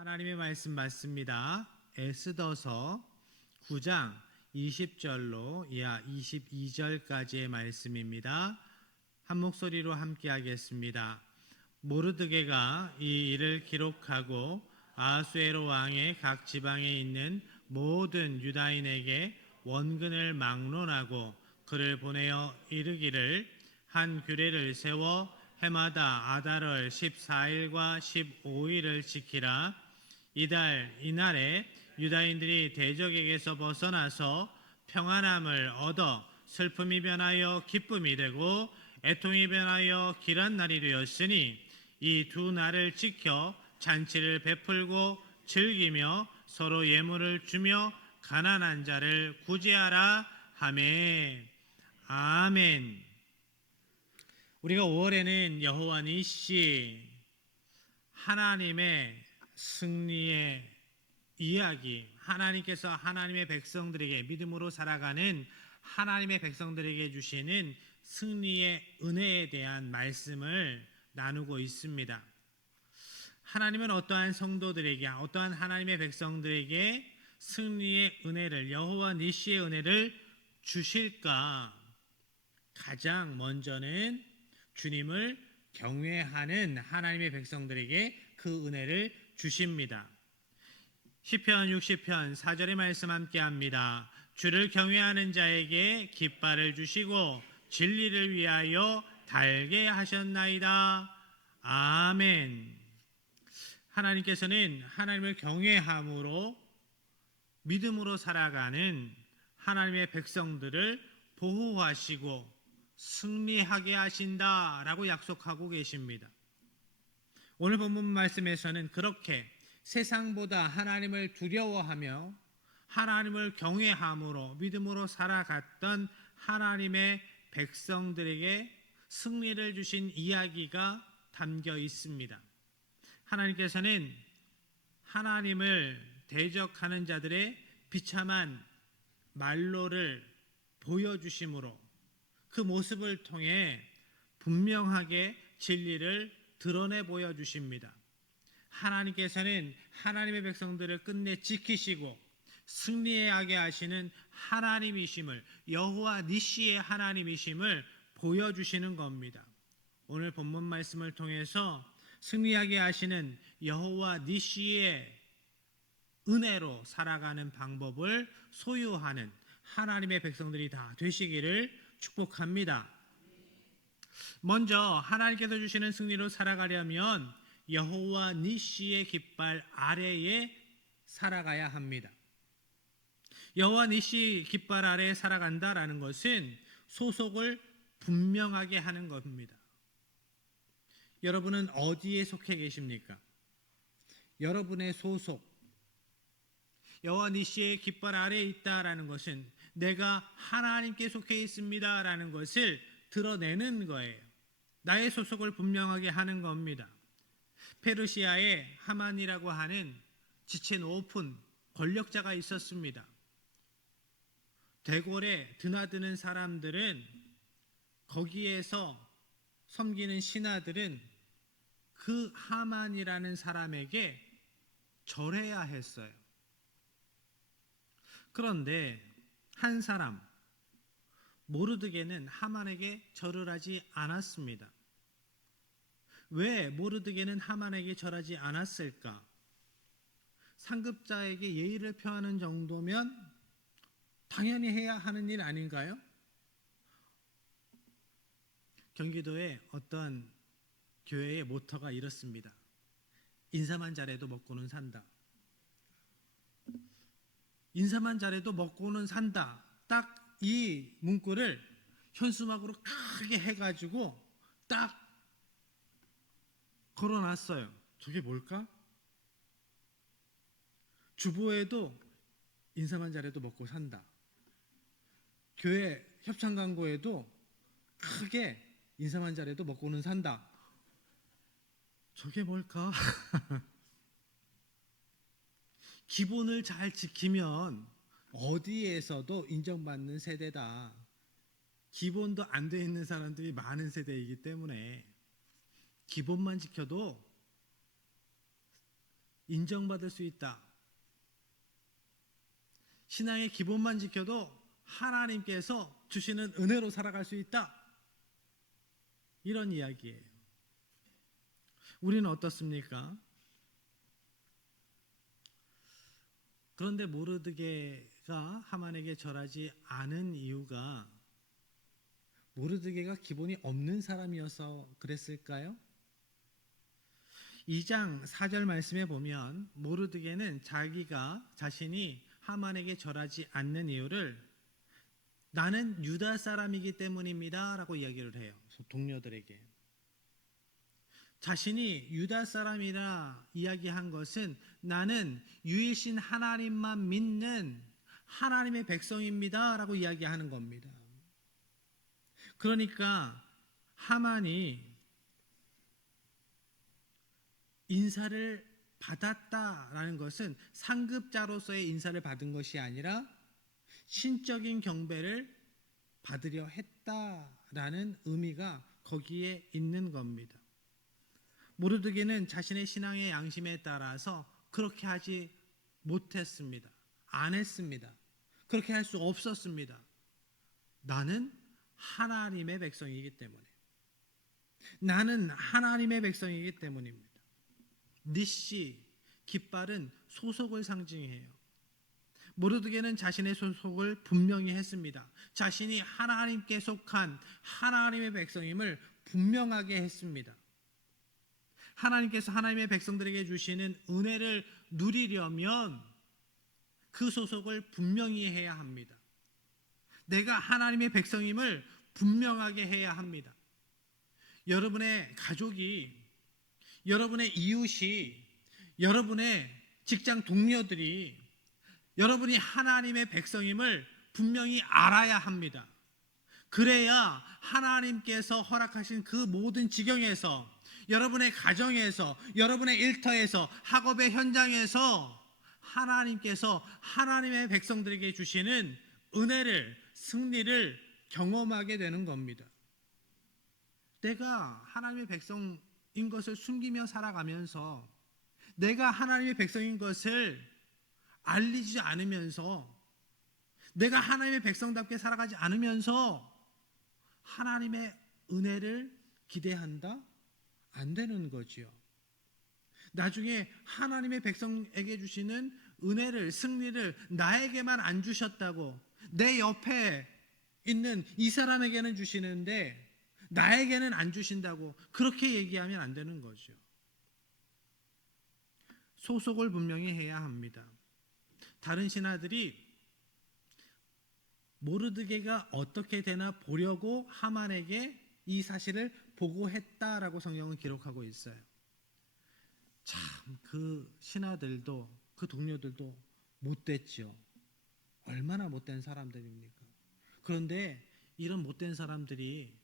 하나님의 말씀 맞습니다. 에스더서 9장 20절로 이하 22절까지의 말씀입니다. 한 목소리로 함께 하겠습니다. 모르드게가 이 일을 기록하고 아하수에로 왕의 각 지방에 있는 모든 유다인에게 원근을 막론하고 그를 보내어 이르기를 한 규례를 세워 해마다 아달월 14일과 15일을 지키라. 이날에 유다인들이 대적에게서 벗어나서 평안함을 얻어 슬픔이 변하여 기쁨이 되고 애통이 변하여 길한 날이 되었으니 이 두 날을 지켜 잔치를 베풀고 즐기며 서로 예물을 주며 가난한 자를 구제하라 하매. 아멘. 우리가 5월에는 여호와 니시 하나님의 승리의 이야기, 하나님께서 하나님의 백성들에게 믿음으로 살아가는 하나님의 백성들에게 주시는 승리의 은혜에 대한 말씀을 나누고 있습니다. 하나님은 어떠한 성도들에게, 어떠한 하나님의 백성들에게 승리의 은혜를, 여호와 니시의 은혜를 주실까? 가장 먼저는 주님을 경외하는 하나님의 백성들에게 그 은혜를 주십니다. 시편 60편 4절의 말씀 함께 합니다. 주를 경외하는 자에게 깃발을 주시고 진리를 위하여 달게 하셨나이다. 아멘. 하나님께서는 하나님을 경외함으로 믿음으로 살아가는 하나님의 백성들을 보호하시고 승리하게 하신다라고 약속하고 계십니다. 오늘 본문 말씀에서는 그렇게 세상보다 하나님을 두려워하며 하나님을 경외함으로 믿음으로 살아갔던 하나님의 백성들에게 승리를 주신 이야기가 담겨 있습니다. 하나님께서는 하나님을 대적하는 자들의 비참한 말로를 보여주심으로 그 모습을 통해 분명하게 진리를 드러내 보여주십니다. 하나님께서는 하나님의 백성들을 끝내 지키시고 승리하게 하시는 하나님이심을, 여호와 니시의 하나님이심을 보여주시는 겁니다. 오늘 본문 말씀을 통해서 승리하게 하시는 여호와 니시의 은혜로 살아가는 방법을 소유하는 하나님의 백성들이 다 되시기를 축복합니다. 먼저 하나님께서 주시는 승리로 살아가려면 여호와 니시의 깃발 아래에 살아가야 합니다. 여호와 니시 깃발 아래에 살아간다라는 것은 소속을 분명하게 하는 겁니다. 여러분은 어디에 속해 계십니까? 여러분의 소속, 여호와 니시의 깃발 아래에 있다라는 것은 내가 하나님께 속해 있습니다라는 것을 드러내는 거예요. 나의 소속을 분명하게 하는 겁니다. 페르시아에 하만이라고 하는 지체 높은 권력자가 있었습니다. 대궐에 드나드는 사람들은, 거기에서 섬기는 신하들은 그 하만이라는 사람에게 절해야 했어요. 그런데 한 사람, 모르드게는 하만에게 절을 하지 않았습니다. 왜 모르드게는 하만에게 절하지 않았을까? 상급자에게 예의를 표하는 정도면 당연히 해야 하는 일 아닌가요? 경기도에 어떤 교회의 모토가 이렇습니다. 인사만 잘해도 먹고는 산다. 인사만 잘해도 먹고는 산다. 딱 이 문구를 현수막으로 크게 해가지고 딱 걸어놨어요. 저게 뭘까? 주보에도 인사만 잘해도 먹고 산다. 교회 협찬 광고에도 크게 인사만 잘해도 먹고는 산다. 저게 뭘까? 기본을 잘 지키면 어디에서도 인정받는 세대다. 기본도 안 돼 있는 사람들이 많은 세대이기 때문에 기본만 지켜도 인정받을 수 있다. 신앙의 기본만 지켜도 하나님께서 주시는 은혜로 살아갈 수 있다. 이런 이야기예요. 우리는 어떻습니까? 그런데 모르드게가 하만에게 절하지 않은 이유가 모르드게가 기본이 없는 사람이어서 그랬을까요? 2장 4절 말씀에 보면 모르드게는 자신이 하만에게 절하지 않는 이유를 나는 유다 사람이기 때문입니다 라고 이야기를 해요. 동료들에게. 자신이 유다 사람이라 이야기한 것은 나는 유일신 하나님만 믿는 하나님의 백성입니다 라고 이야기하는 겁니다. 그러니까 하만이 인사를 받았다라는 것은 상급자로서의 인사를 받은 것이 아니라 신적인 경배를 받으려 했다라는 의미가 거기에 있는 겁니다. 모르드게는 자신의 신앙의 양심에 따라서 그렇게 하지 못했습니다. 안 했습니다. 그렇게 할 수 없었습니다. 나는 하나님의 백성이기 때문에. 나는 하나님의 백성이기 때문입니다. 니시, 깃발은 소속을 상징해요. 모르드게는 자신의 소속을 분명히 했습니다. 자신이 하나님께 속한 하나님의 백성임을 분명하게 했습니다. 하나님께서 하나님의 백성들에게 주시는 은혜를 누리려면 그 소속을 분명히 해야 합니다. 내가 하나님의 백성임을 분명하게 해야 합니다. 여러분의 가족이, 여러분의 이웃이, 여러분의 직장 동료들이 여러분이 하나님의 백성임을 분명히 알아야 합니다. 그래야 하나님께서 허락하신 그 모든 지경에서, 여러분의 가정에서, 여러분의 일터에서, 학업의 현장에서 하나님께서 하나님의 백성들에게 주시는 은혜를, 승리를 경험하게 되는 겁니다. 내가 하나님의 백성인 것을 숨기며 살아가면서, 내가 하나님의 백성인 것을 알리지 않으면서, 내가 하나님의 백성답게 살아가지 않으면서 하나님의 은혜를 기대한다? 안 되는 거지요. 나중에 하나님의 백성에게 주시는 은혜를, 승리를 나에게만 안 주셨다고, 내 옆에 있는 이 사람에게는 주시는데 나에게는 안 주신다고 그렇게 얘기하면 안 되는 거죠. 소속을 분명히 해야 합니다. 다른 신하들이 모르드게가 어떻게 되나 보려고 하만에게 이 사실을 보고했다라고 성경은 기록하고 있어요. 참 그 신하들도, 그 동료들도 못됐죠. 얼마나 못된 사람들입니까? 그런데 이런 못된 사람들이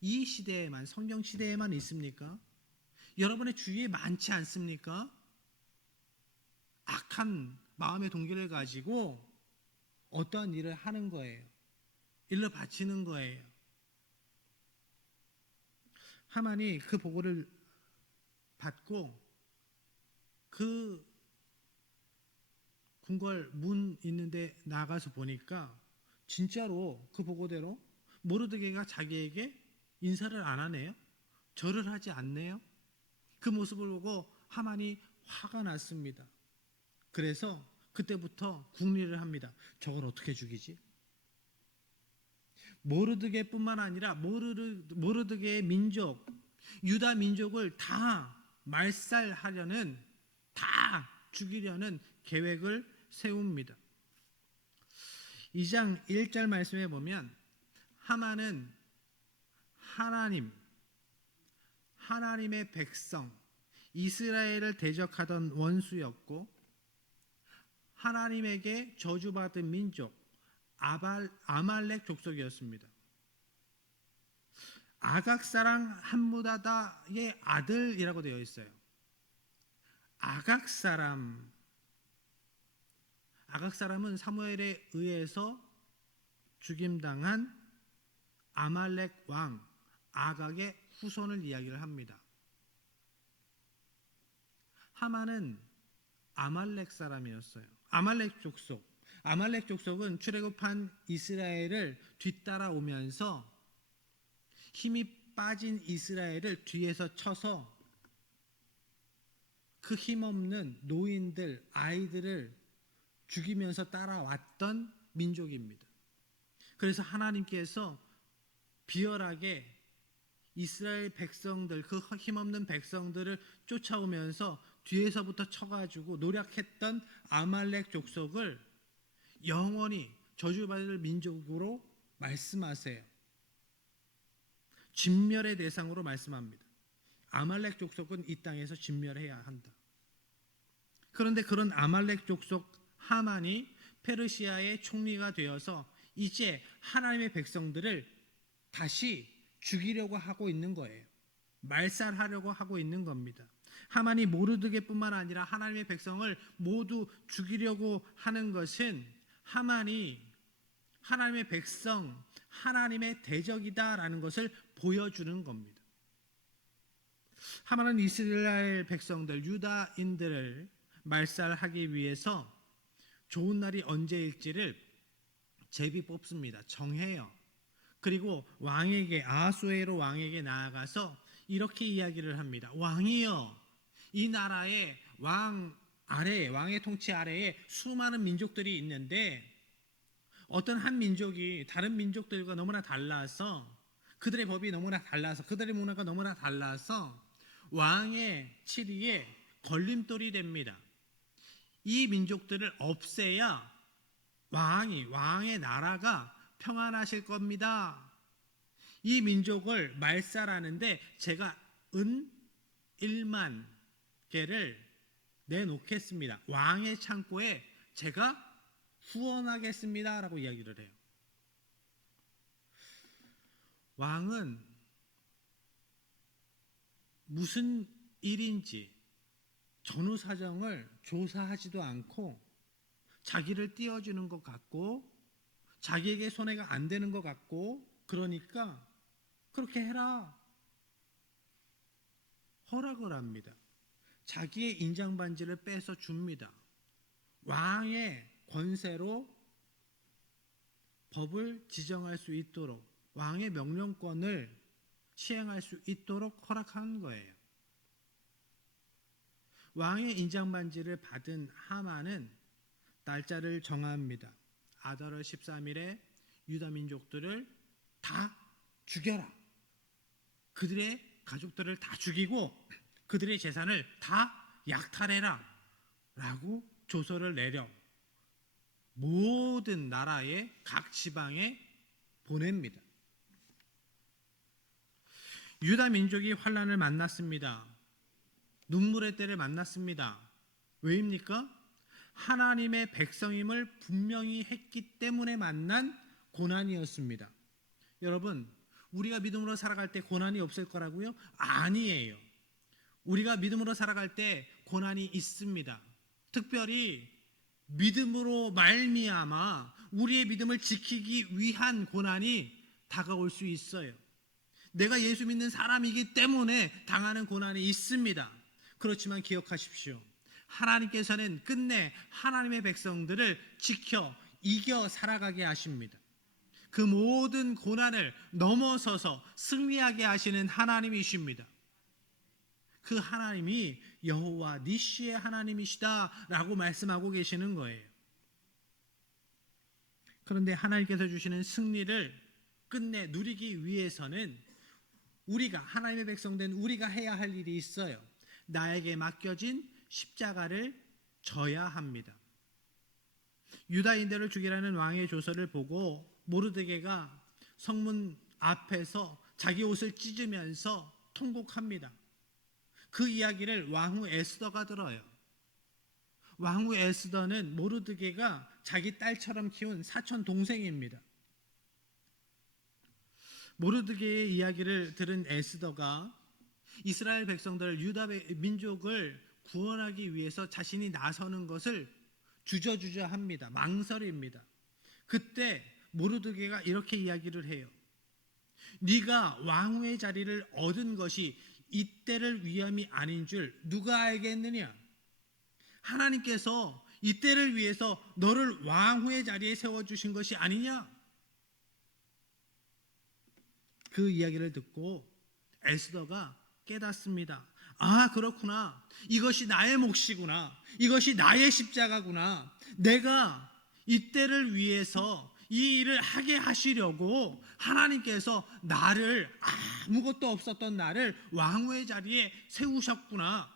이 시대에만, 성경 시대에만 있습니까? 여러분의 주위에 많지 않습니까? 악한 마음의 동기를 가지고 어떠한 일을 하는 거예요. 일러 바치는 거예요. 하만이 그 보고를 받고 그 궁궐 문 있는데 나가서 보니까 진짜로 그 보고대로 모르드게가 자기에게 인사를 안 하네요. 절을 하지 않네요. 그 모습을 보고 하만이 화가 났습니다. 그래서 그때부터 궁리를 합니다. 저걸 어떻게 죽이지? 모르드게뿐만 아니라 모르드게의 민족, 유다 민족을 다 말살하려는, 다 죽이려는 계획을 세웁니다. 2장 1절 말씀에 보면 하만은 하나님의 백성, 이스라엘을 대적하던 원수였고 하나님에게 저주받은 민족 아말렉 족속이었습니다. 아각 사람 함무다다의 아들이라고 되어 있어요. 아각 사람은 사무엘에 의해서 죽임당한 아말렉 왕 아각의 후손을 이야기를 합니다. 하만은 아말렉 사람이었어요. 아말렉 족속. 아말렉 족속은 출애굽한 이스라엘을 뒤따라오면서 힘이 빠진 이스라엘을 뒤에서 쳐서 그 힘없는 노인들, 아이들을 죽이면서 따라왔던 민족입니다. 그래서 하나님께서 비열하게 이스라엘 백성들, 그 힘없는 백성들을 쫓아오면서 뒤에서부터 쳐가지고 노력했던 아말렉 족속을 영원히 저주받을 민족으로 말씀하세요. 진멸의 대상으로 말씀합니다. 아말렉 족속은 이 땅에서 진멸해야 한다. 그런데 그런 아말렉 족속 하만이 페르시아의 총리가 되어서 이제 하나님의 백성들을 다시 죽이려고 하고 있는 거예요. 말살하려고 하고 있는 겁니다. 하만이 모르드게뿐만 아니라 하나님의 백성을 모두 죽이려고 하는 것은 하만이 하나님의 백성, 하나님의 대적이다라는 것을 보여주는 겁니다. 하만은 이스라엘 백성들, 유다인들을 말살하기 위해서 좋은 날이 언제일지를 제비 뽑습니다. 정해요. 그리고 왕에게, 아하수에로 왕에게 나아가서 이렇게 이야기를 합니다. 왕이여, 이 나라의 왕의 통치 아래에 수많은 민족들이 있는데 어떤 한 민족이 다른 민족들과 너무나 달라서, 그들의 법이 너무나 달라서, 그들의 문화가 너무나 달라서 왕의 치리에 걸림돌이 됩니다. 이 민족들을 없애야 왕의 나라가 평안하실 겁니다. 이 민족을 말살하는데 제가 은 1만 개를 내놓겠습니다. 왕의 창고에 제가 후원하겠습니다 라고 이야기를 해요. 왕은 무슨 일인지 전후 사정을 조사하지도 않고 자기를 띄워주는 것 같고 자기에게 손해가 안 되는 것 같고, 그러니까 그렇게 해라 허락을 합니다. 자기의 인장반지를 빼서 줍니다. 왕의 권세로 법을 지정할 수 있도록, 왕의 명령권을 시행할 수 있도록 허락한 거예요. 왕의 인장반지를 받은 하만은 날짜를 정합니다. 아더월 13일에 유다 민족들을 다 죽여라. 그들의 가족들을 다 죽이고 그들의 재산을 다 약탈해라 라고 조서를 내려 모든 나라의 각 지방에 보냅니다. 유다 민족이 환난을 만났습니다. 눈물의 때를 만났습니다. 왜입니까? 하나님의 백성임을 분명히 했기 때문에 만난 고난이었습니다. 여러분, 우리가 믿음으로 살아갈 때 고난이 없을 거라고요? 아니에요. 우리가 믿음으로 살아갈 때 고난이 있습니다. 특별히 믿음으로 말미암아 우리의 믿음을 지키기 위한 고난이 다가올 수 있어요. 내가 예수 믿는 사람이기 때문에 당하는 고난이 있습니다. 그렇지만 기억하십시오. 하나님께서는 끝내 하나님의 백성들을 지켜 이겨 살아가게 하십니다. 그 모든 고난을 넘어서서 승리하게 하시는 하나님이십니다. 그 하나님이 여호와 니시의 하나님이시다라고 말씀하고 계시는 거예요. 그런데 하나님께서 주시는 승리를 끝내 누리기 위해서는 우리가, 하나님의 백성된 우리가 해야 할 일이 있어요. 나에게 맡겨진 십자가를 져야 합니다. 유다인들을 죽이라는 왕의 조서를 보고 모르드게가 성문 앞에서 자기 옷을 찢으면서 통곡합니다. 그 이야기를 왕후 에스더가 들어요. 왕후 에스더는 모르드게가 자기 딸처럼 키운 사촌 동생입니다. 모르드게의 이야기를 들은 에스더가 이스라엘 백성들, 유다 민족을 구원하기 위해서 자신이 나서는 것을 주저주저합니다. 망설입니다. 그때 모르드게가 이렇게 이야기를 해요. 네가 왕후의 자리를 얻은 것이 이때를 위함이 아닌 줄 누가 알겠느냐? 하나님께서 이 때를 위해서 너를 왕후의 자리에 세워주신 것이 아니냐? 그 이야기를 듣고 에스더가 깨닫습니다. 아, 그렇구나. 이것이 나의 몫이구나. 이것이 나의 십자가구나. 내가 이 때를 위해서 이 일을 하게 하시려고 하나님께서 나를, 아무것도 없었던 나를 왕후의 자리에 세우셨구나.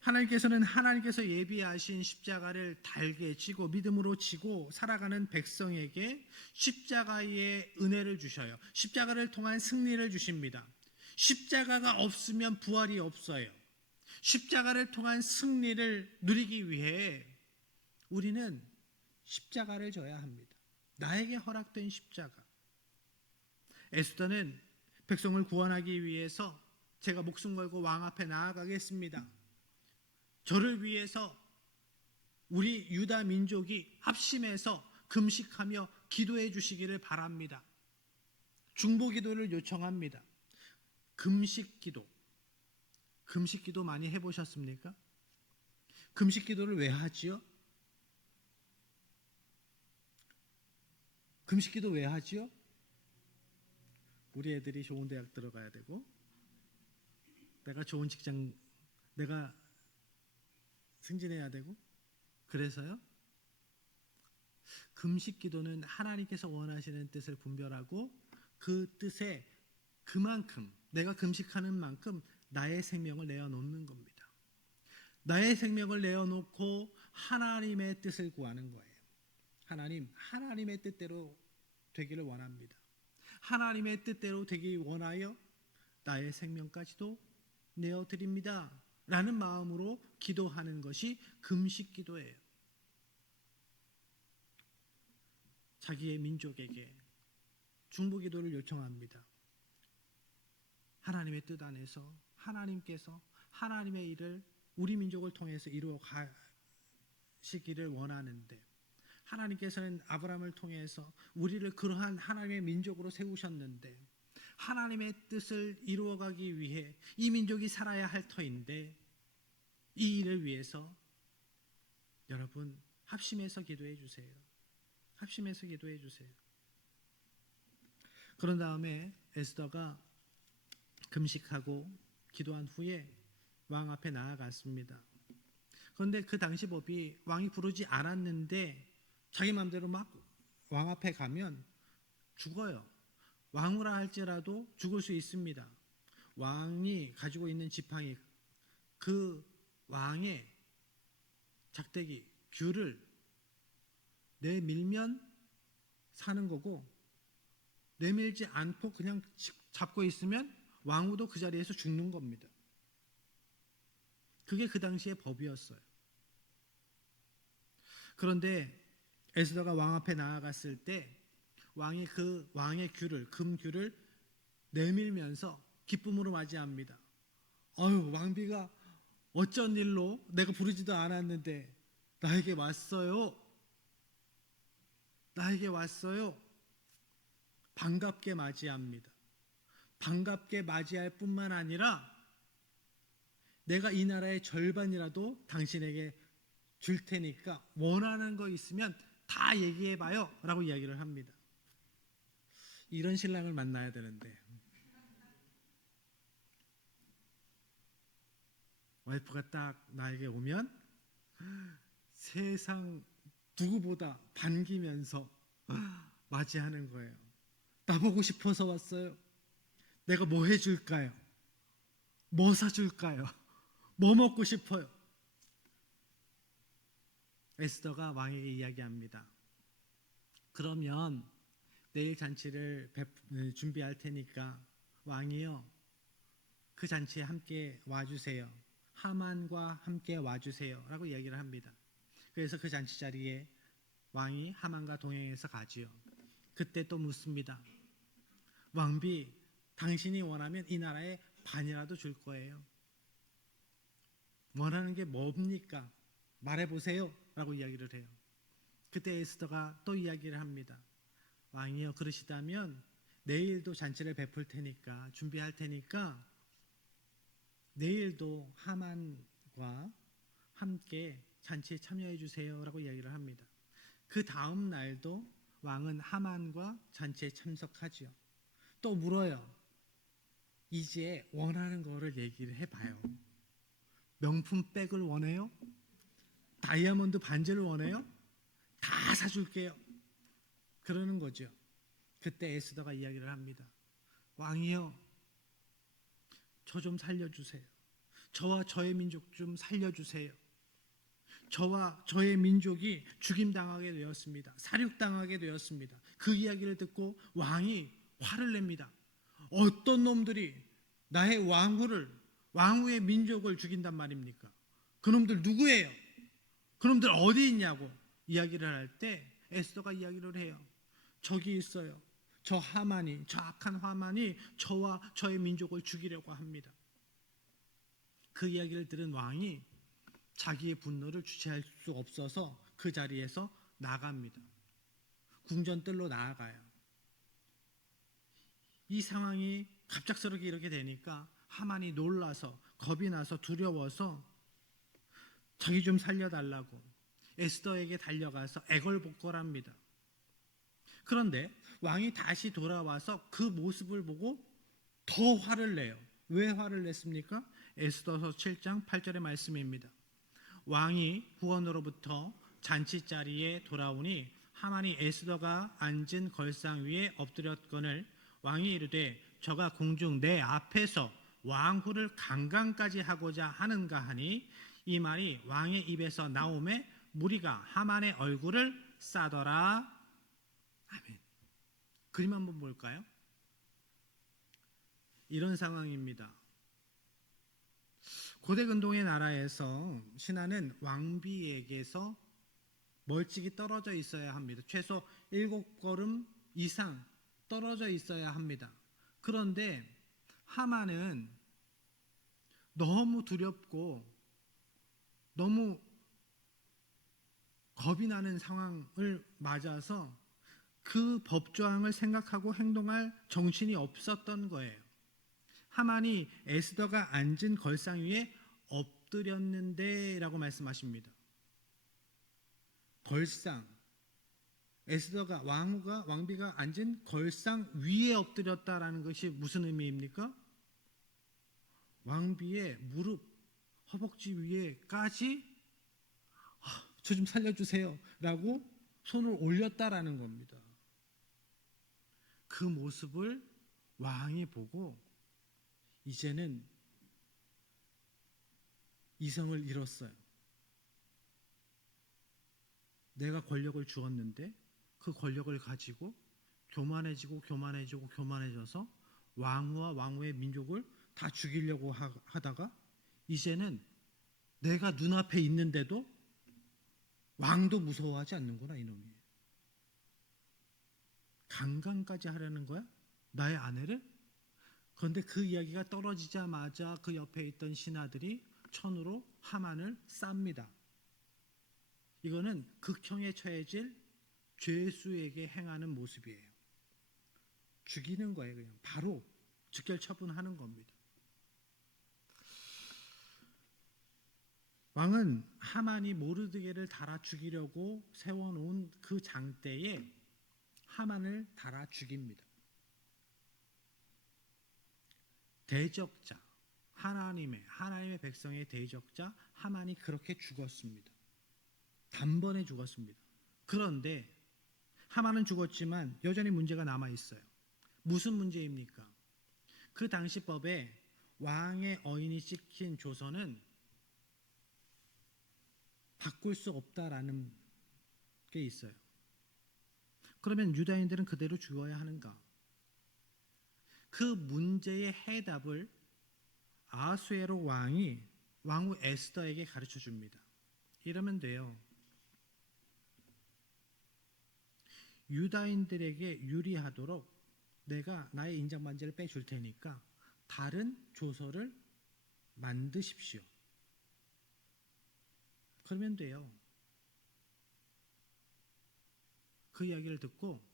하나님께서 예비하신 십자가를 달게 지고 믿음으로 지고 살아가는 백성에게 십자가의 은혜를 주셔요. 십자가를 통한 승리를 주십니다. 십자가가 없으면 부활이 없어요. 십자가를 통한 승리를 누리기 위해 우리는 십자가를 져야 합니다. 나에게 허락된 십자가. 에스더는 백성을 구원하기 위해서 제가 목숨 걸고 왕 앞에 나아가겠습니다. 저를 위해서 우리 유다 민족이 합심해서 금식하며 기도해 주시기를 바랍니다. 중보 기도를 요청합니다. 금식 기도 많이 해보셨습니까? 금식 기도를 왜 하지요? 금식 기도 왜 하지요? 우리 애들이 좋은 대학 들어가야 되고, 내가 좋은 직장, 내가 승진해야 되고, 그래서요. 금식 기도는 하나님께서 원하시는 뜻을 분별하고 그 뜻에 그만큼, 내가 금식하는 만큼 나의 생명을 내어놓는 겁니다. 나의 생명을 내어놓고 하나님의 뜻을 구하는 거예요. 하나님의 뜻대로 되기를 원합니다. 하나님의 뜻대로 되기 원하여 나의 생명까지도 내어드립니다 라는 마음으로 기도하는 것이 금식 기도예요. 자기의 민족에게 중보 기도를 요청합니다. 하나님의 뜻 안에서 하나님께서 하나님의 일을 우리 민족을 통해서 이루어 가시기를 원하는데, 하나님께서는 아브라함을 통해서 우리를 그러한 하나님의 민족으로 세우셨는데, 하나님의 뜻을 이루어가기 위해 이 민족이 살아야 할 터인데, 이 일을 위해서 여러분 합심해서 기도해 주세요. 합심해서 기도해 주세요. 그런 다음에 에스더가 금식하고 기도한 후에 왕 앞에 나아갔습니다. 그런데 그 당시 법이 왕이 부르지 않았는데 자기 마음대로 막 왕 앞에 가면 죽어요. 왕후라 할지라도 죽을 수 있습니다. 왕이 가지고 있는 지팡이, 그 왕의 작대기, 귤을 내밀면 사는 거고, 내밀지 않고 그냥 잡고 있으면 왕후도 그 자리에서 죽는 겁니다. 그게 그 당시의 법이었어요. 그런데 에스더가 왕 앞에 나아갔을 때 왕이 그 왕의 귤을, 금귤을 내밀면서 기쁨으로 맞이합니다. 왕비가 어쩐 일로 내가 부르지도 않았는데 나에게 왔어요. 나에게 왔어요. 반갑게 맞이합니다. 반갑게 맞이할 뿐만 아니라 내가 이 나라의 절반이라도 당신에게 줄 테니까 원하는 거 있으면 다 얘기해봐요 라고 이야기를 합니다. 이런 신랑을 만나야 되는데, 와이프가 딱 나에게 오면 세상 누구보다 반기면서 맞이하는 거예요. 나보고 싶어서 왔어요. 내가 뭐 해줄까요? 뭐 사줄까요? 뭐 먹고 싶어요? 에스더가 왕에게 이야기합니다. 그러면 내일 잔치를 준비할 테니까 왕이요, 그 잔치에 함께 와주세요. 하만과 함께 와주세요 라고 이야기를 합니다. 그래서 그 잔치 자리에 왕이 하만과 동행해서 가지요. 그때 또 묻습니다. 왕비, 당신이 원하면 이 나라의 반이라도 줄 거예요. 원하는 게 뭡니까? 말해보세요 라고 이야기를 해요. 그때 에스더가 또 이야기를 합니다. 왕이여, 그러시다면 내일도 잔치를 베풀 테니까, 준비할 테니까 내일도 하만과 함께 잔치에 참여해 주세요라고 이야기를 합니다. 그 다음 날도 왕은 하만과 잔치에 참석하지요. 또 물어요. 이제 원하는 거를 얘기를 해봐요. 명품 백을 원해요? 다이아몬드 반지를 원해요? 다 사줄게요. 그러는 거죠. 그때 에스더가 이야기를 합니다. 왕이여, 저 좀 살려주세요. 저와 저의 민족 좀 살려주세요. 저와 저의 민족이 죽임당하게 되었습니다. 살육당하게 되었습니다. 그 이야기를 듣고 왕이 화를 냅니다. 어떤 놈들이 나의 왕후의 민족을 죽인단 말입니까? 그놈들 누구예요? 그놈들 어디 있냐고 이야기를 할 때 에스더가 이야기를 해요. 저기 있어요. 저 악한 하만이 저와 저의 민족을 죽이려고 합니다. 그 이야기를 들은 왕이 자기의 분노를 주체할 수 없어서 그 자리에서 나갑니다. 궁전뜰로 나아가요. 이 상황이 갑작스럽게 이렇게 되니까 하만이 놀라서 겁이 나서 두려워서 자기 좀 살려달라고 에스더에게 달려가서 애걸복걸합니다. 그런데 왕이 다시 돌아와서 그 모습을 보고 더 화를 내요. 왜 화를 냈습니까? 에스더서 7장 8절의 말씀입니다. 왕이 후원으로부터 잔치자리에 돌아오니 하만이 에스더가 앉은 걸상 위에 엎드렸거늘 왕이 이르되 저가 공중 내 앞에서 왕후를 강간까지 하고자 하는가 하니 이 말이 왕의 입에서 나오매 무리가 하만의 얼굴을 싸더라. 아멘. 그림 한번 볼까요? 이런 상황입니다. 고대 근동의 나라에서 신하는 왕비에게서 멀찍이 떨어져 있어야 합니다. 최소 7걸음 이상 떨어져 있어야 합니다. 그런데 하만은 너무 두렵고 너무 겁이 나는 상황을 맞아서 그 법조항을 생각하고 행동할 정신이 없었던 거예요. 하만이 에스더가 앉은 걸상 위에 엎드렸는데 라고 말씀하십니다. 걸상, 에스더가 왕비가 앉은 걸상 위에 엎드렸다라는 것이 무슨 의미입니까? 왕비의 무릎, 허벅지 위에까지 저 좀 살려주세요 라고 손을 올렸다라는 겁니다. 그 모습을 왕이 보고 이제는 이성을 잃었어요. 내가 권력을 주었는데 그 권력을 가지고 교만해져서 왕후와 왕후의 민족을 다 죽이려고 하다가 이제는 내가 눈앞에 있는데도 왕도 무서워하지 않는구나 이놈이. 강간까지 하려는 거야? 나의 아내를? 그런데 그 이야기가 떨어지자마자 그 옆에 있던 신하들이 천으로 하만을 쌉니다. 이거는 극형에 처해질 죄수에게 행하는 모습이에요. 죽이는 거예요. 그냥 바로 즉결 처분하는 겁니다. 왕은 하만이 모르드게를 달아 죽이려고 세워놓은 그 장대에 하만을 달아 죽입니다. 대적자, 하나님의 백성의 대적자 하만이 그렇게 죽었습니다. 단번에 죽었습니다. 그런데 하만은 죽었지만 여전히 문제가 남아 있어요. 무슨 문제입니까? 그 당시 법에 왕의 어인이 찍힌 조서는 바꿀 수 없다라는 게 있어요. 그러면 유다인들은 그대로 죽어야 하는가? 그 문제의 해답을 아수에로 왕이 왕후 에스더에게 가르쳐 줍니다. 이러면 돼요. 유다인들에게 유리하도록 내가 나의 인장반지를 빼줄 테니까 다른 조서를 만드십시오. 그러면 돼요. 그 이야기를 듣고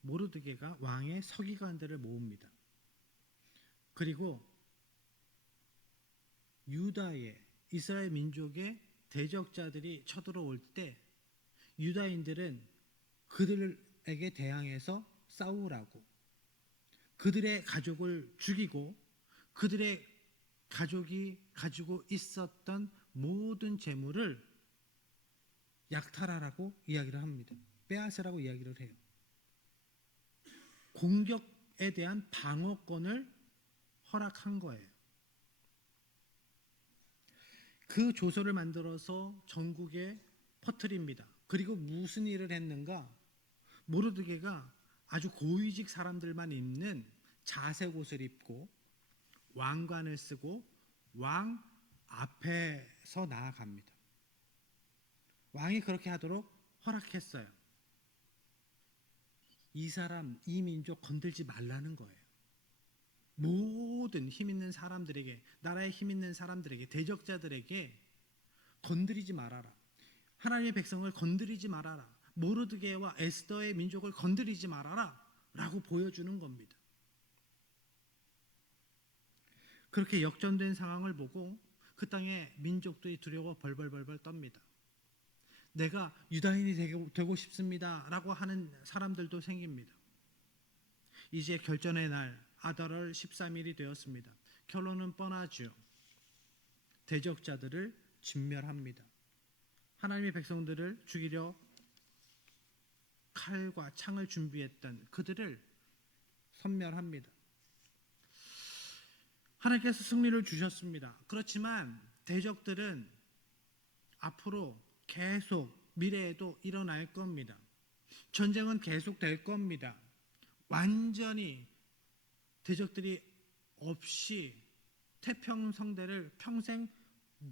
모르드게가 왕의 서기관들을 모읍니다. 그리고 유다의 이스라엘 민족의 대적자들이 쳐들어올 때 유다인들은 그들에게 대항해서 싸우라고 그들의 가족을 죽이고 그들의 가족이 가지고 있었던 모든 재물을 약탈하라고 이야기를 합니다. 빼앗으라고 이야기를 해요. 공격에 대한 방어권을 허락한 거예요. 그 조서를 만들어서 전국에 퍼뜨립니다. 그리고 무슨 일을 했는가? 모르드게가 아주 고위직 사람들만 입는 자색 옷을 입고 왕관을 쓰고 왕 앞에서 나아갑니다. 왕이 그렇게 하도록 허락했어요. 이 사람, 이 민족 건들지 말라는 거예요. 모든 힘 있는 사람들에게, 나라에 힘 있는 사람들에게, 대적자들에게 건드리지 말아라. 하나님의 백성을 건드리지 말아라. 모르드게와 에스더의 민족을 건드리지 말아라 라고 보여주는 겁니다. 그렇게 역전된 상황을 보고 그 땅의 민족들이 두려워 벌벌벌벌 떱니다. 내가 유다인이 되고 싶습니다 라고 하는 사람들도 생깁니다. 이제 결전의 날 아달월 13일이 되었습니다. 결론은 뻔하죠. 대적자들을 진멸합니다. 하나님의 백성들을 죽이려 칼과 창을 준비했던 그들을 섬멸합니다. 하나님께서 승리를 주셨습니다. 그렇지만 대적들은 앞으로 계속 미래에도 일어날 겁니다. 전쟁은 계속될 겁니다. 완전히 대적들이 없이 태평성대를 평생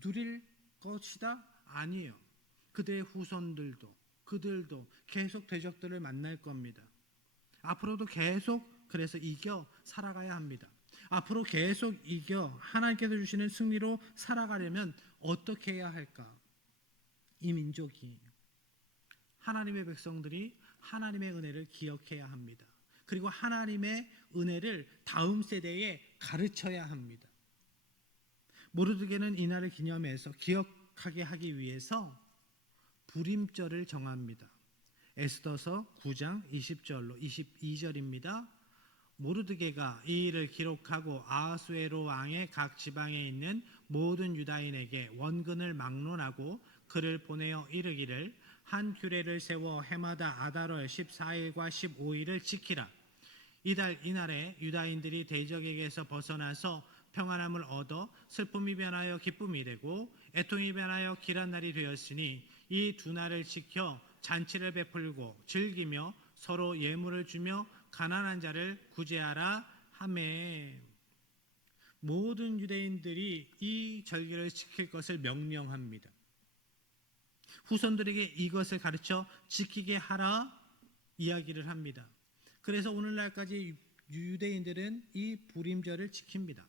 누릴 것이다? 아니에요. 그들의 후손들도 그들도 계속 대적들을 만날 겁니다. 앞으로도 계속 그래서 이겨 살아가야 합니다. 앞으로 계속 이겨 하나님께서 주시는 승리로 살아가려면 어떻게 해야 할까? 이 민족이 하나님의 백성들이 하나님의 은혜를 기억해야 합니다. 그리고 하나님의 은혜를 다음 세대에 가르쳐야 합니다. 모르드게는 이날을 기념해서 기억하게 하기 위해서 불임절을 정합니다. 에스더서 9장 20절로 22절입니다. 모르드게가 이 일을 기록하고 아하수에로 왕의 각 지방에 있는 모든 유다인에게 원근을 막론하고 그를 보내어 이르기를 한 규례를 세워 해마다 아달월 14일과 15일을 지키라. 이날에 유다인들이 대적에게서 벗어나서 평안함을 얻어 슬픔이 변하여 기쁨이 되고 애통이 변하여 길한 날이 되었으니 이 두 날을 지켜 잔치를 베풀고 즐기며 서로 예물을 주며 가난한 자를 구제하라 하매. 모든 유대인들이 이 절기를 지킬 것을 명령합니다. 후손들에게 이것을 가르쳐 지키게 하라 이야기를 합니다. 그래서 오늘날까지 유대인들은 이 불임절을 지킵니다.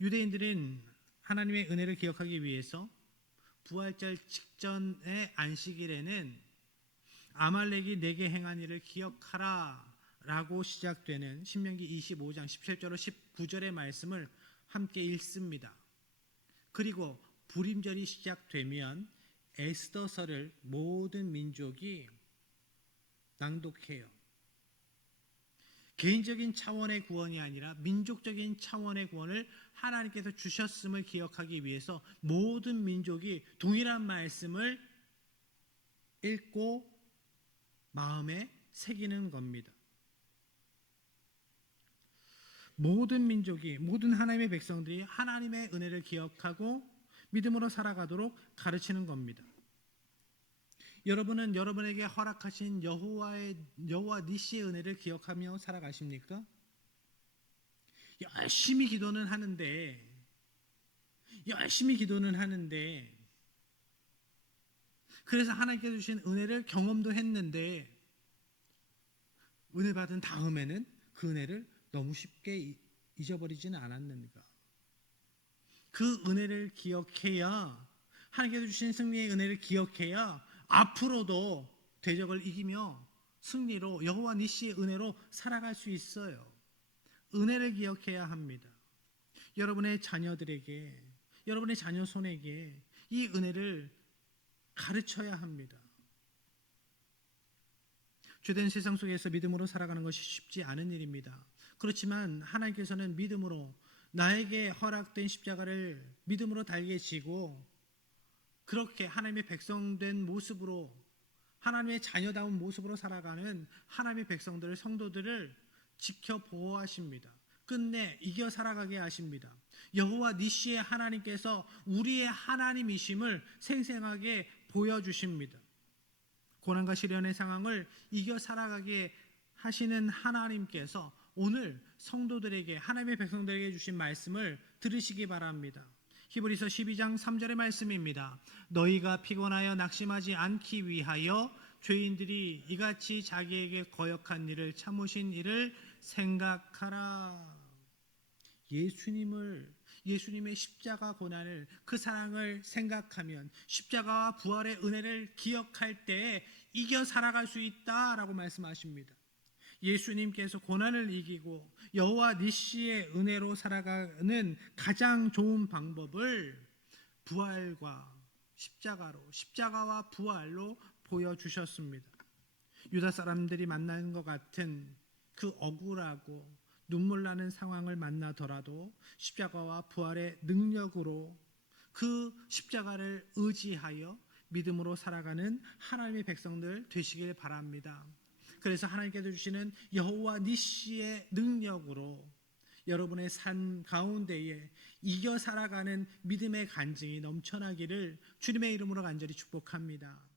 유대인들은 하나님의 은혜를 기억하기 위해서 부활절 직전의 안식일에는 아말렉이 내게 행한 일을 기억하라 라고 시작되는 신명기 25장 17절로 19절의 말씀을 함께 읽습니다. 그리고 불임절이 시작되면 에스더서를 모든 민족이 낭독해요. 개인적인 차원의 구원이 아니라 민족적인 차원의 구원을 하나님께서 주셨음을 기억하기 위해서 모든 민족이 동일한 말씀을 읽고 마음에 새기는 겁니다. 모든 민족이, 모든 하나님의 백성들이 하나님의 은혜를 기억하고 믿음으로 살아가도록 가르치는 겁니다. 여러분은 여러분에게 허락하신 여호와 니시의 은혜를 기억하며 살아가십니까? 열심히 기도는 하는데 그래서 하나님께서 주신 은혜를 경험도 했는데 은혜 받은 다음에는 그 은혜를 너무 쉽게 잊어버리지는 않았는가? 그 은혜를 기억해야, 하나님께서 주신 승리의 은혜를 기억해야 앞으로도 대적을 이기며 승리로 여호와 니시의 은혜로 살아갈 수 있어요. 은혜를 기억해야 합니다. 여러분의 자녀들에게 여러분의 자녀 손에게 이 은혜를 가르쳐야 합니다. 죄된 세상 속에서 믿음으로 살아가는 것이 쉽지 않은 일입니다. 그렇지만 하나님께서는 믿음으로 나에게 허락된 십자가를 믿음으로 달게 지고 그렇게 하나님의 백성된 모습으로 하나님의 자녀다운 모습으로 살아가는 하나님의 백성들을 성도들을 지켜 보호하십니다. 끝내 이겨 살아가게 하십니다. 여호와 니시의 하나님께서 우리의 하나님이심을 생생하게 보여주십니다. 고난과 시련의 상황을 이겨 살아가게 하시는 하나님께서 오늘 성도들에게 하나님의 백성들에게 주신 말씀을 들으시기 바랍니다. 히브리서 12장 3절의 말씀입니다. 너희가 피곤하여 낙심하지 않기 위하여 죄인들이 이같이 자기에게 거역한 일을 참으신 일을 생각하라. 예수님의 십자가 고난을, 그 사랑을 생각하면 십자가와 부활의 은혜를 기억할 때에 이겨 살아갈 수 있다라고 말씀하십니다. 예수님께서 고난을 이기고 여호와 니시의 은혜로 살아가는 가장 좋은 방법을 부활과 십자가와 부활로 보여주셨습니다. 유다 사람들이 만나는 것 같은 그 억울하고 눈물 나는 상황을 만나더라도 십자가와 부활의 능력으로 그 십자가를 의지하여 믿음으로 살아가는 하나님의 백성들 되시길 바랍니다. 그래서 하나님께서 주시는 여호와 니시의 능력으로 여러분의 삶 가운데에 이겨 살아가는 믿음의 간증이 넘쳐나기를 주님의 이름으로 간절히 축복합니다.